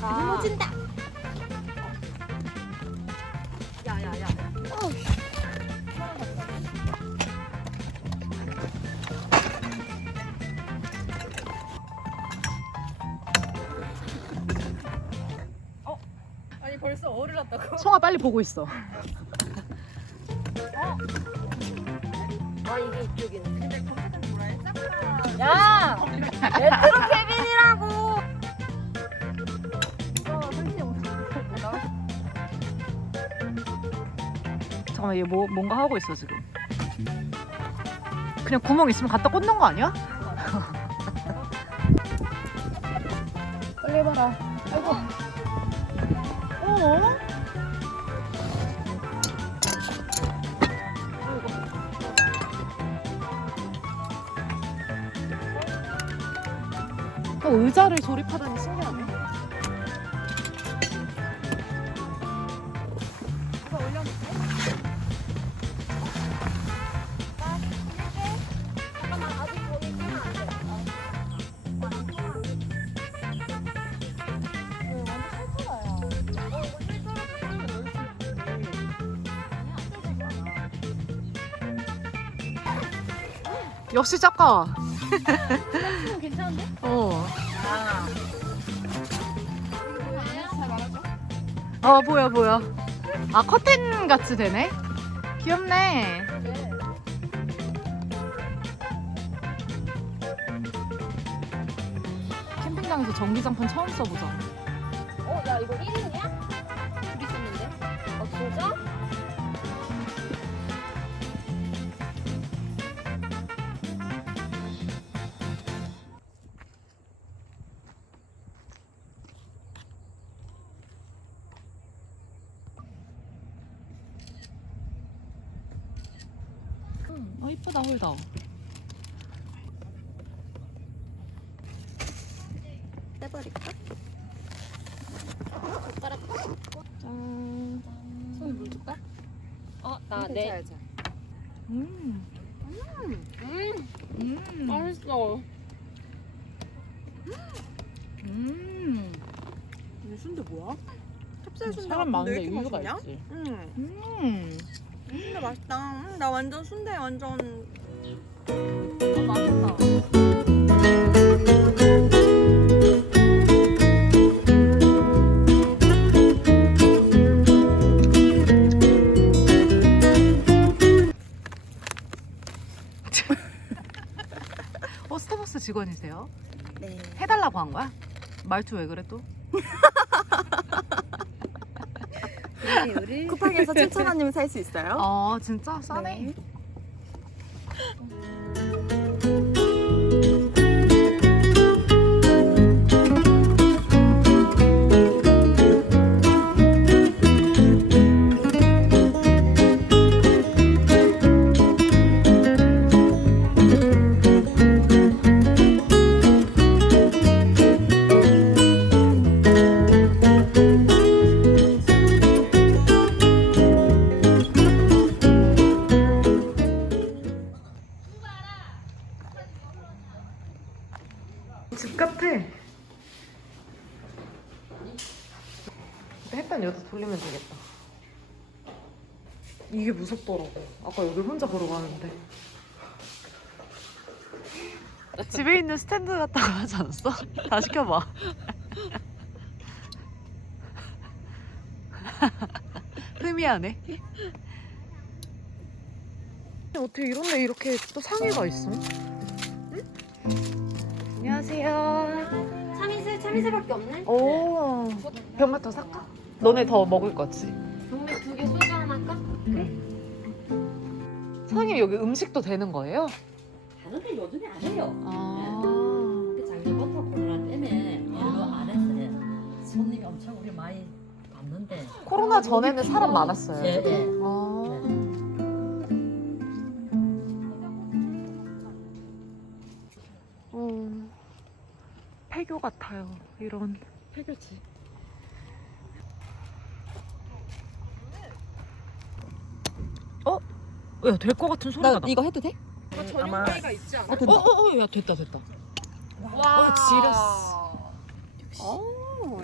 넘어진다. 야야야. 아니 벌써 얼을 났다고? 송아 빨리 보고 있어. 아 이게 이쪽이네. 근데 컴퓨터 뭐라 해? 야, 레트로 케빈이라 잠깐만 얘 뭐 뭔가 하고 있어 지금. 그냥 구멍 있으면 갖다 꽂는 거 아니야? 빨리 해봐라. 아이고. 어? 또 의자를 조립하다니 신기하네. 역시 작가. 괜찮은데? 어. 아. 잘? 아 뭐야 뭐야. 아 커튼 같이 되네. 귀엽네. 캠핑장에서 전기장판 처음 써보자. 어, 야 이거 1인이야? 둘이 썼는데? 어 진짜? 어 이쁘다 홀더. 떼버릴까? 젓가락 짠. 손에 물 줄까? 어, 나 네. 내. 음. 음, 음. 맛있어. 음. 근데 순대 뭐야? 찹쌀 순대 사람 많은데 이유가? 있지. 응. 음. 순대 맛있다. 음, 나 완전 순대 완전 어, 맛있다. 어 스타벅스 직원이세요? 네. 해달라고 한 거야? 말투 왜 그래 또? 쿠팡에서 7천 원이면 살 수 있어요? 아 진짜 싸네. 네. 집 같아. 햇반 여기서 돌리면 되겠다. 이게 무섭더라고. 아까 여기 혼자 걸어가는데. 집에 있는 스탠드 같다고 하지 않았어? 다 시켜봐. 흠이하네. 어떻게 이런 데 이렇게 또 상의가 있어? 응? 안녕하세요. 참이슬 참이슬밖에 없네. 오, 병맛 더 살까? 너네 더 먹을 거지? 동네 두개 소주 하나 할까? 사장님 여기 음식도 되는 거예요? 다른데 요즘에 안 해요. 아, 그 작년부터 코로나 때문에 별로 안 했어요. 손님이 엄청 우리 많이 봤는데. 코로나 전에는 사람 많았어요. 예, 예. 아, 폐교 같아요. 이런 폐교지. 어? 야, 될 것 같은 소리가 나. 이거 해도 돼? 네, 아마 저녁회가 있지 않아? 아, 된다. 어, 어, 어, 야, 됐다, 됐다. 와, 어, 지렸어. 어.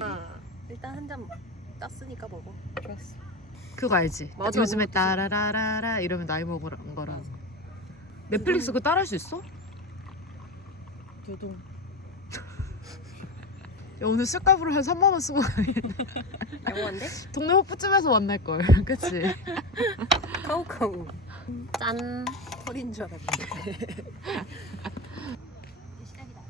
일단 한 잔 땄으니까 먹어. 좋았어. 그거 알지? 맞아, 요즘에 그거 따라라라라 이러면 나이 먹으란 거라. 넷플릭스 그거 따라할 수 있어? 교동. 야, 오늘 술값으로 한 3만 원 쓰고 영화인데? 동네 호프집에서 만날 걸. 그치? 카우카우. 짠. 털인 줄 알았는데. 시작이다.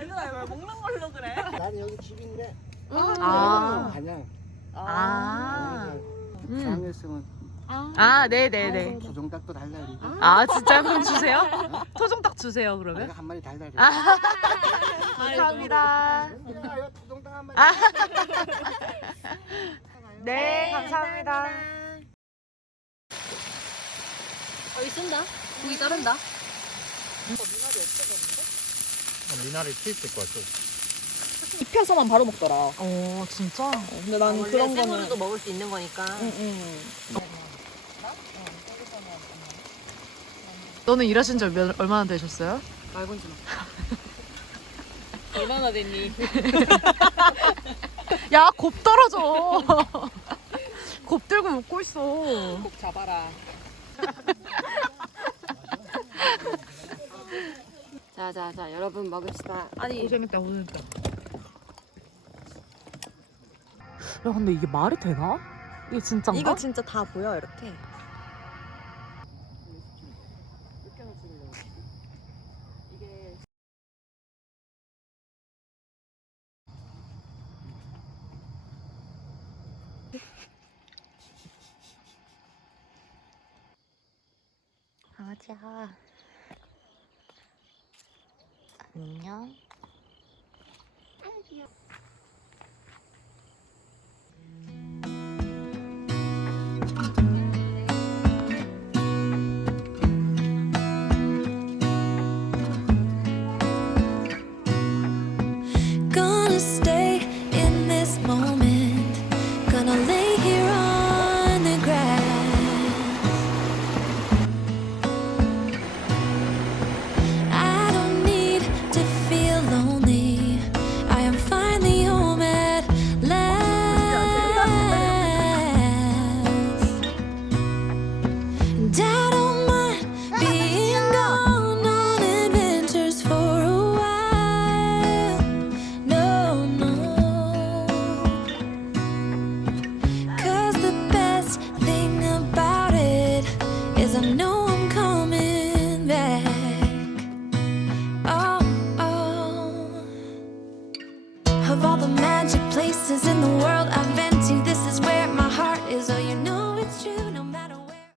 얘들아 왜 먹는 걸로 그래? 난 여기 집인데 아. 반영 아. 음. 장애성은 아, 네 네 네. 조종닭도 달달이고 아, 진짜 그럼 주세요? 토종닭 주세요, 그러면? 내가 한 마리 달달이 아. 감사합니다. 조종닭 한 마리 아. 네, 감사합니다. 어, 이 쏜다. 고기 자른다. 미나리 튀을 것 같아. 입혀서만 바로 먹더라. 어, 진짜? 근데 난 그런 거는. 생으로도 먹을 수 있는 거니까. 응, 응. 너는 일하신 지 몇, 얼마나 되셨어요? 말 건지 마. 얼마나 됐니? 야, 곱 떨어져. 곱 들고 먹고 있어. 꼭 잡아라. 자 자 자 여러분 먹읍시다. 아니 고생했다, 고생했다. 야, 근데 이게 말이 되나? 이게 진짠가? 이거 진짜 다 보여 이렇게. 강아지야. 안녕.